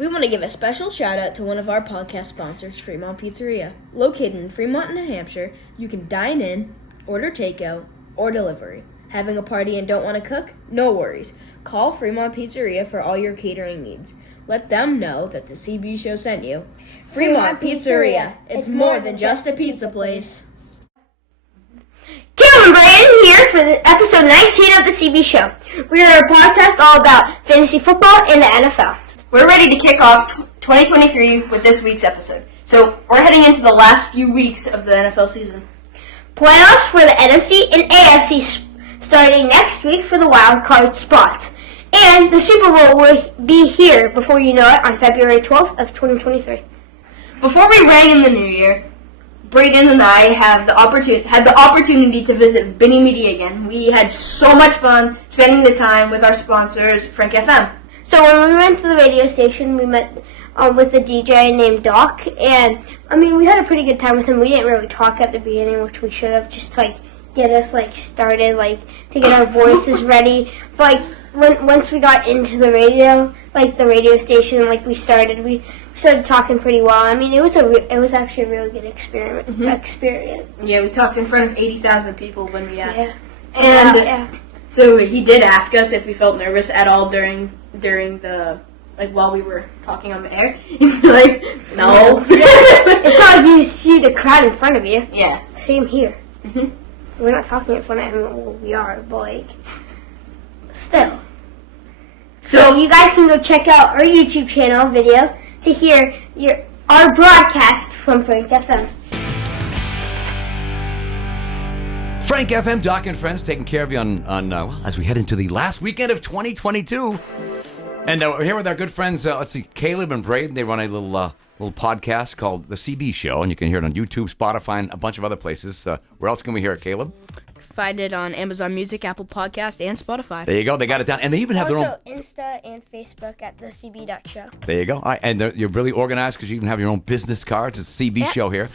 We want to give a special shout out to one of our podcast sponsors, Fremont Pizzeria. Located in Fremont, New Hampshire, you can dine in, order takeout, or delivery. Having a party and don't want to cook? No worries. Call Fremont Pizzeria for all your catering needs. Let them know that the CB Show sent you. Fremont Pizzeria. It's more than just a pizza place. Caleb and Brandon here for episode 19 of the CB Show. We are a podcast all about fantasy football and the NFL. We're ready to kick off 2023 with this week's episode. So we're heading into the last few weeks of the NFL season. Playoffs for the NFC and AFC starting next week for the wild card spots. And the Super Bowl will be here before you know it on February 12th of 2023. Before we rang in the new year, Braden and I had the opportunity to visit Binny Media again. We had so much fun spending the time with our sponsors, Frank FM. So when we went to the radio station, we met with a DJ named Doc, and we had a pretty good time with him. We didn't really talk at the beginning, which we should have, just to get us started, to get our voices ready. But once we got into the radio, the radio station, we started talking pretty well. It was actually a really good experience. Yeah, we talked in front of 80,000 people when we asked. Yeah. So he did ask us if we felt nervous at all during the while we were talking on the air. He'd be like, no. It's not like you see the crowd in front of you. Yeah. Same here. Mm-hmm. We're not talking in front of everyone. Well, we are, but still. So you guys can go check out our YouTube channel video to hear our broadcast from Frank FM. Frank FM, Doc and Friends, taking care of you on as we head into the last weekend of 2022. And we're here with our good friends, Caleb and Braden. They run a little podcast called The CB Show, and you can hear it on YouTube, Spotify, and a bunch of other places. Where else can we hear it, Caleb? Find it on Amazon Music, Apple Podcast, and Spotify. There you go. They got it down. And they even have their own... Also, Insta and Facebook at the CB.show. There you go. All right. And you're really organized because you even have your own business cards. It's a CB Show here.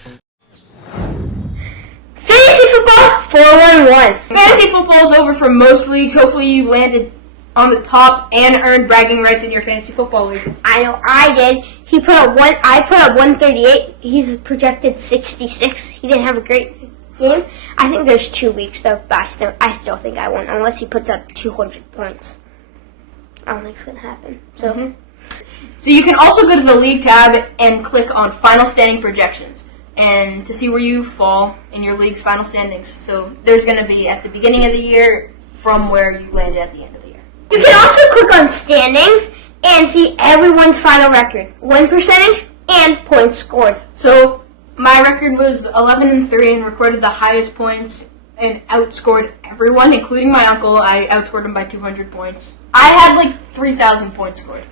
Fantasy Football 411. Fantasy football is over for most leagues. Hopefully you landed on the top and earned bragging rights in your fantasy football league. I know I did. I put up 138. He's projected 66. He didn't have a great game. I think there's 2 weeks though, but I still think I won unless he puts up 200 points. I don't think it's gonna happen. So, So you can also go to the league tab and click on Final Standing Projections, and to see where you fall in your league's final standings. So there's going to be at the beginning of the year from where you landed at the end of the year. You can also click on standings and see everyone's final record, win percentage, and points scored. So my record was 11-3 and recorded the highest points and outscored everyone, including my uncle. I outscored him by 200 points. I had 3,000 points scored.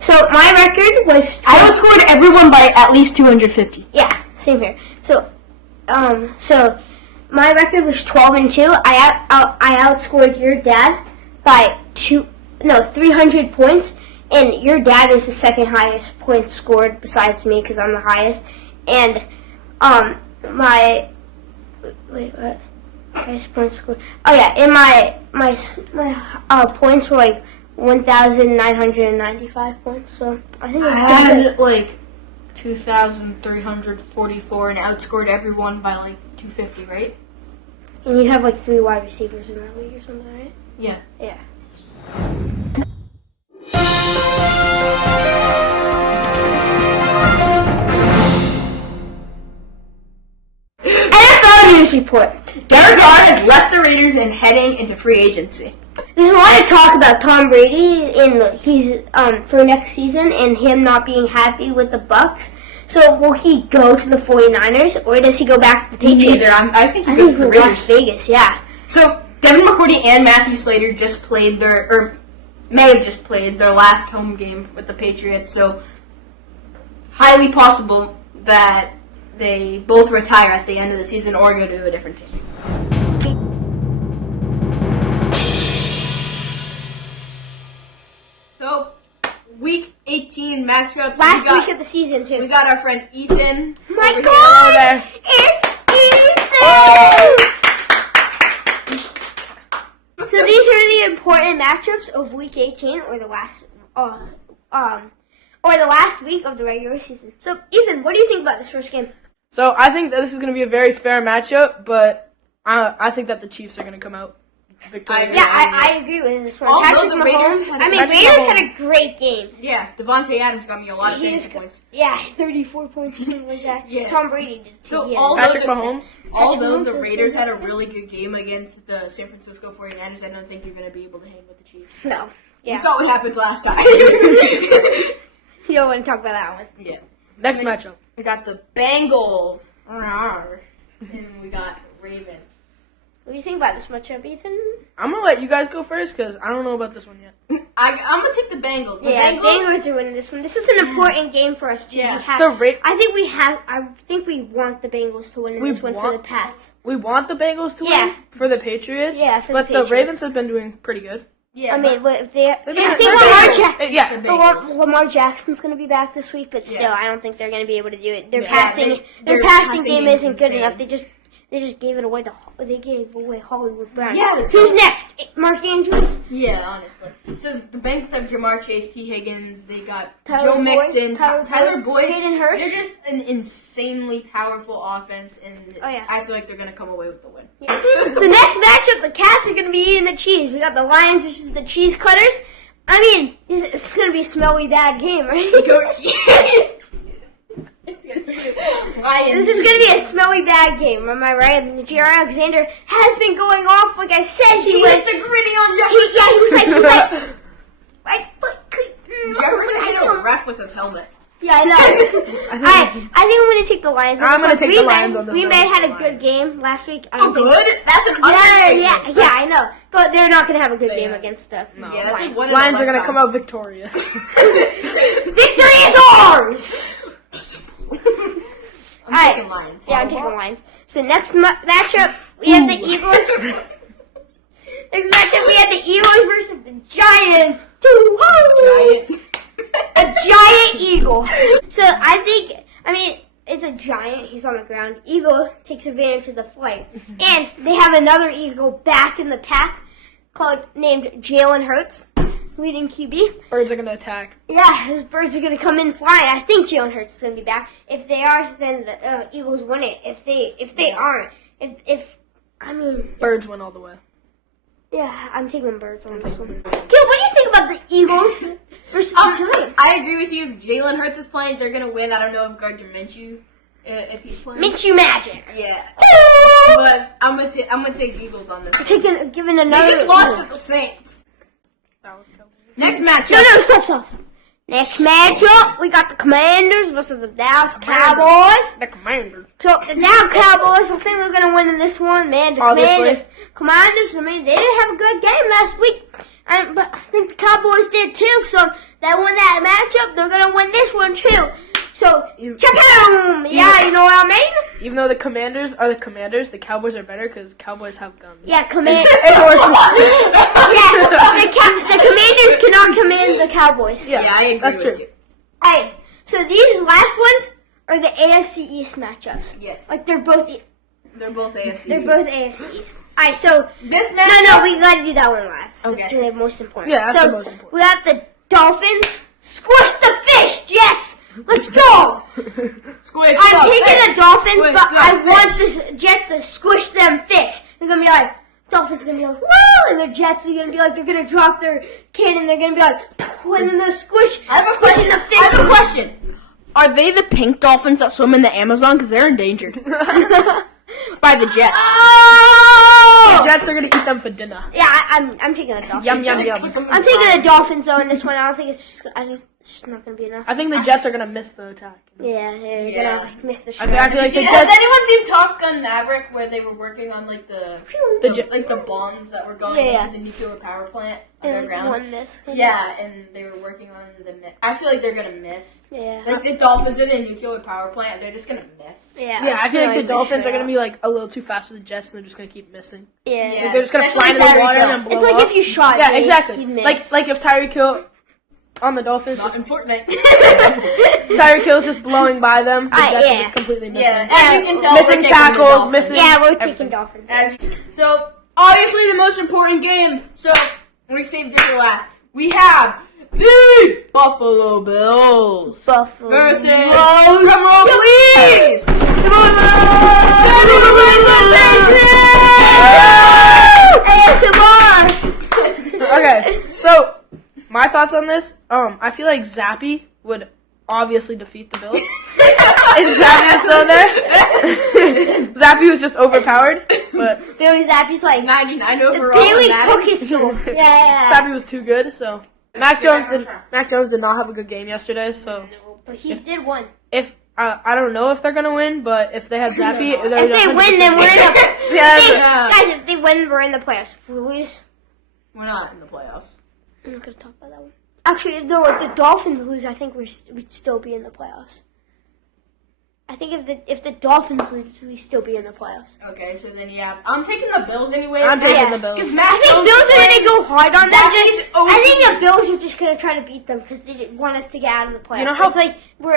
So my record was... I outscored everyone by at least 250. Yeah, same here. So my record was 12-2. I outscored your dad by 300 points, and your dad is the second highest points scored besides me because I'm the highest. And my highest points scored. Oh yeah, and my points were 1,995 points. So I think I had 2,344 and outscored everyone by 250, right? And you have 3 wide receivers in that league or something, right? Yeah. Yeah. NFL news report. Derek Carr has left the Raiders and heading into free agency. There's a lot of talk about Tom Brady for next season and him not being happy with the Bucs. So will he go to the 49ers or does he go back to the Patriots? Neither. I think he goes to the Raiders. Las Vegas, yeah. So Devin McCourty and Matthew Slater may have just played their last home game with the Patriots. So highly possible that they both retire at the end of the season or go to a different team. So, week 18 matchups. Last week of the season, too. We got our friend Ethan. My God! It's Ethan! So these are the important matchups of week 18, or the last, or the last week of the regular season. So, Ethan, what do you think about this first game? So I think that this is going to be a very fair matchup, but I think that the Chiefs are going to come out victorious. Yeah, I agree with this one. Although Patrick the Mahomes. Raiders Raiders had a great game. Yeah, Devontae Adams got me a lot of He's- fantasy points. Yeah, 34 points or something like that. Yeah. Tom Brady did too. So Yeah. all Patrick the- Mahomes. Although the Mahomes Raiders is- had a really good game against the San Francisco 49ers, I don't think you're going to be able to hang with the Chiefs. No. We Yeah. saw what happened last time. You don't want to talk about that one. Yeah. Next matchup. We got the Bengals. And we got Ravens. What do you think about this matchup, Ethan? I'm going to let you guys go first because I don't know about this one yet. I'm going to take the Bengals. The Yeah, Bengals, Bengals are winning this one. This is an important game for us too. Yeah. We have, The I think we want the Bengals to win We this one for want- the Pats. We want the Bengals to Yeah. win for the Patriots. Yeah, for the but Patriots. the Ravens have been doing pretty good. yeah, I mean, if they Yeah, if they're they good. Lamar Jackson. Yeah. the Lamar, Bengals. Lamar Jackson's going to be back this week, but still, Yeah. I don't think they're going to be able to do it. Their Yeah, passing, their passing passing game game's isn't good insane. enough. They just gave it away to they gave away Hollywood Brown. Yeah, that's Who's right. next? Mark Andrews, Yeah, honestly. So the Bengals have Jamar Chase, T. Higgins. They got Tyler Joe Boyd, Mixon, Tyler Boyd. Hayden Hurst. They're just an insanely powerful offense, and Oh, yeah. I feel like they're gonna come away with the win. Yeah. So next matchup, the Cats are going to be eating the cheese. We got the Lions versus the Cheese Cutters. I mean, it's going to be a smelly bad game, right? This is going to be a smelly bad game, am I right? J.R. Alexander has been going off, like I said. He went, hit the gritty on he Jefferson. was like, Jefferson I hit don't a know. ref with his helmet. Yeah, I know. I think I'm going to take the Lions. I'm going gonna to take the Lions on this Green one. Bay had a good game last week. I Oh, don't think. good? That's an understatement. Yeah, I know. But they're not going to have a good game Yeah. against the No. Yeah, that's Lions. like one Lions are going to come out victorious. Victory is ours! I'm Alright. taking Lions. Yeah, I'm taking the Lions. So next matchup, we have the Eagles. Next matchup, we have the Eagles versus the Giants. Giant. A giant eagle. So it's a giant. He's on the ground. Eagle takes advantage of the flight. And they have another eagle back in the pack named Jalen Hurts, leading QB. Birds are going to attack. Yeah, his birds are going to come in flying. I think Jalen Hurts is going to be back. If they are, then the Eagles win it. If they aren't, Birds win all the way. yeah, I'm taking birds on this one. Gil, what do you think about the Eagles versus the Giants? I agree with you. If Jalen Hurts is playing, they're gonna win. I don't know if Gardner Minshew, if he's playing. Minshew magic. Yeah, but I'm gonna take Eagles on this. Giving They another. just lost to the Saints. That was Cowboys. Next matchup. No, stop. Next matchup, we got the Commanders versus the Dallas Cowboys. The Commanders. So the Dallas Cowboys, I think they're gonna win in this one, man. The Obviously. Commanders. I mean, they didn't have a good game last week, but I think the Cowboys did too. So they won that matchup. They're gonna win this one too. So, cha-boom! Yeah, you know what I mean? Even though the Commanders are the Commanders, the Cowboys are better because Cowboys have guns. Yeah, Commanders. The Commanders cannot command the Cowboys. Yeah, I agree that's with true. you. Alright, so these last ones are the AFC East matchups. Yes, Like they're both AFC. They're both AFC East. Alright, so This matchup. no, we gotta do that one last. Okay. That's the most important. Yeah, that's so the most important. we got the Dolphins. Squish the fish, Jets. Let's go. Squish I'm the taking fish. the Dolphins, Squish but the I fish. want the Jets to squish them fish. They're gonna be like, Dolphins are gonna be like, woo, and the Jets are gonna be like, they're gonna drop their cannon. They're gonna be like, and then they'll squish, I have a squishing question. the I fish. have a question. Are they the pink dolphins that swim in the Amazon? Because they're endangered by the Jets. Oh! The Jets are going to eat them for dinner. Yeah, I'm taking the Dolphins. Yum, yum, yum. I'm taking the Dolphins though in this one. I don't think it's just not gonna be enough. I think the Jets are going to miss the attack. Yeah, you're Yeah. gonna miss the I shot. feel like the Has Jets... anyone seen Top Gun Maverick where they were working on like the bombs that were going Yeah. into the nuclear power plant And underground? won this. Yeah, and they were working on I feel like they're gonna miss. Yeah. Like the Dolphins are the nuclear power plant, they're just gonna miss. Yeah, I feel like the Dolphins are going to be like a little too fast for the Jets and they're just going to keep missing. Yeah. They're just going to fly into Especially the water Tyreek and blow It's like up. if you shot Yeah, me, exactly. you'd miss. Like if Tyreek Hill on the Dolphins, Not in Fortnite. Tyreek Hill's just blowing by them. The Jets yeah. are just completely missing. Yeah, as you can tell, Missing we're taking the tackles, Dolphins. missing- Yeah, we're taking everything. Dolphins. So, obviously the most important game, so we saved it for last. We have The Buffalo Bills Buffalo. versus drum roll, please. Okay, so my thoughts on this. I feel like Zappy would obviously defeat the Bills. Is Zappy still there? Zappy was just overpowered, but Billy Zappi's like 99 overall. Bailey and took his tool. Yeah. Zappy was too good. So Mac Jones did not have a good game yesterday. So But he did win. if I don't know if they're gonna win, but if they had Zappy, If they win, then we're in the Yeah. guys. If they win, we're in the playoffs. If we lose, we're not in the playoffs. I'm not gonna talk about that one. Actually, no. If the Dolphins lose, I think we'd still be in the playoffs. I think if the Dolphins lose, we'd still be in the playoffs. Okay, so then yeah, I'm taking the Bills anyway. I'm taking the Bills. I think Bills are gonna go hard on them. Zappy's I think the Bills are just gonna try to beat them because they didn't want us to get out of the playoffs. You know how- it's like we're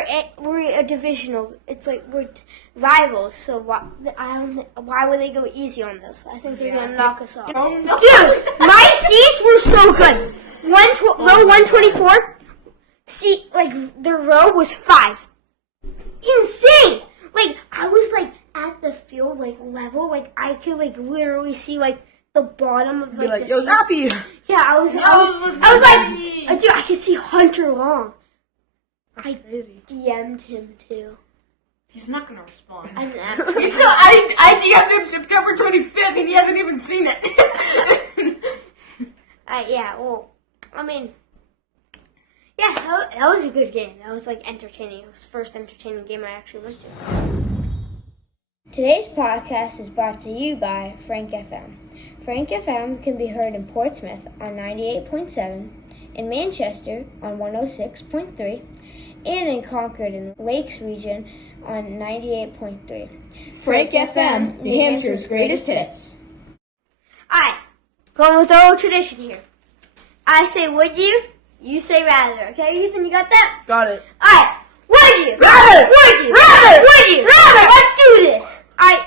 a divisional. It's like we're rivals. So why would they go easy on this? I think they're gonna knock us off. Oh, no. Dude, my seats were so good. Row 124. Seat the row was 5. Insane! Like I was at the field level. I could literally see the bottom of Be like, the yo, seat. Zappy. Yeah, I was dude, I could see Hunter Long. I Crazy. DM'd him too. He's not gonna respond. I I DM'd him September 25th and he hasn't even seen it. yeah, well, I mean, yeah, that was a good game. That was entertaining. It was the first entertaining game I actually went to. Today's podcast is brought to you by Frank FM. Frank FM can be heard in Portsmouth on 98.7, in Manchester on 106.3, and in Concord and Lakes region on 98.3. Frank FM, New Hampshire's greatest hits. Alright, going with our old tradition here. I say would you, you say rather. Okay, Ethan, you got that? Got it. Alright, would you? Rather! Would you? Rather! Would you? Rather! Let's do this! Alright,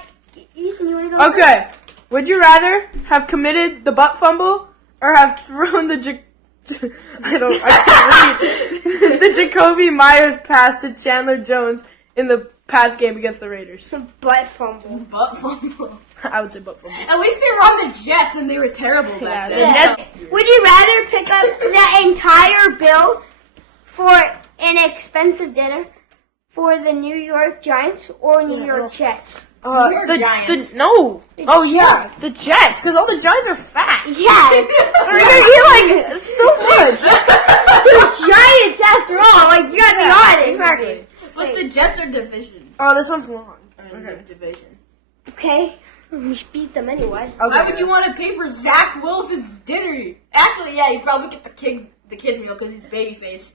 Ethan, you want to go Okay. Would you rather have committed the butt fumble or have thrown the I can't read. The Jacoby Myers pass to Chandler Jones in the Pats game against the Raiders? first? Butt fumble. Butt fumble. I would say butt fumble. At least they were on the Jets and they were terrible back Yeah, then. the Yeah. Would you rather pick up that entire bill for an expensive dinner for the New York Giants or New York Jets? New York Giants. No. Oh yeah, the Jets, because all the Giants are fat. Yeah. They're gonna eat so much. The Giants, after all, you gotta be honest. Exactly. But the Jets are division. Oh, this one's long. Division. Okay, we should beat them anyway. Why would you want to pay for Zach Wilson's dinner? Actually, yeah, you probably get the kids meal because he's babyface.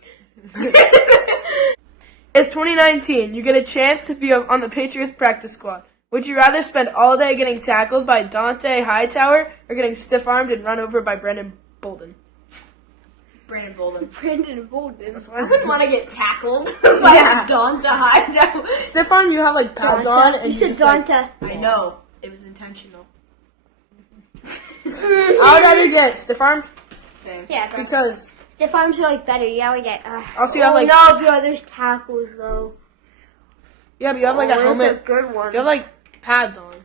It's 2019. You get a chance to be on the Patriots practice squad. Would you rather spend all day getting tackled by Dante Hightower or getting stiff-armed and run over by Brendan Bolden? Brandon Bolden. Brandon Bolden. I wouldn't want to get tackled by Donta Hightower. Stiff-arm, you have pads on. And You said just, like, Donta. I know. It was intentional. I would rather get stiff-armed Same. Yeah, because stiff arms are better. You gotta get. Also, you have, no, bro, there's tackles though. yeah, but you have a Where's helmet. the good one? You have pads on.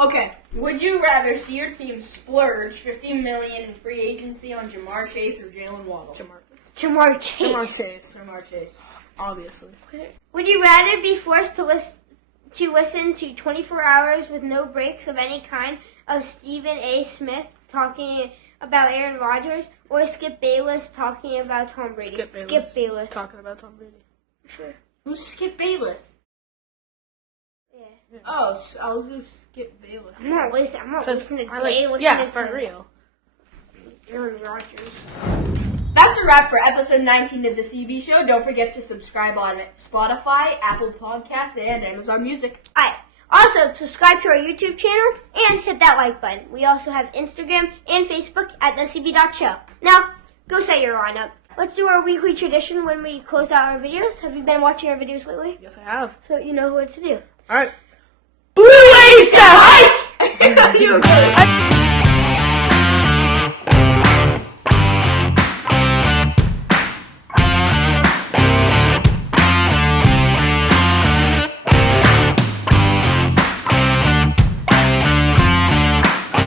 Okay. Would you rather see your team splurge $50 million in free agency on Jamar Chase or Jalen Waddle? Jamar Chase. Jamar Chase. Obviously. Would you rather be forced to listen to 24 hours with no breaks of any kind of Stephen A. Smith talking about Aaron Rodgers, or Skip Bayless talking about Tom Brady? Skip Bayless. Talking about Tom Brady. Sure. Who's Skip Bayless? Yeah. Oh, so I'll do Skip Bayless. I'm not listening to Bayless. Yeah, for real. Aaron Rodgers. That's a wrap for episode 19 of the CB Show. Don't forget to subscribe on Spotify, Apple Podcasts, and Amazon Music. Alright. Also, subscribe to our YouTube channel and hit that like button. We also have Instagram and Facebook at thecb.show. Now, go set your lineup. Let's do our weekly tradition when we close out our videos. Have you been watching our videos lately? Yes, I have. So you know what to do. All right. Blue Ace! You okay?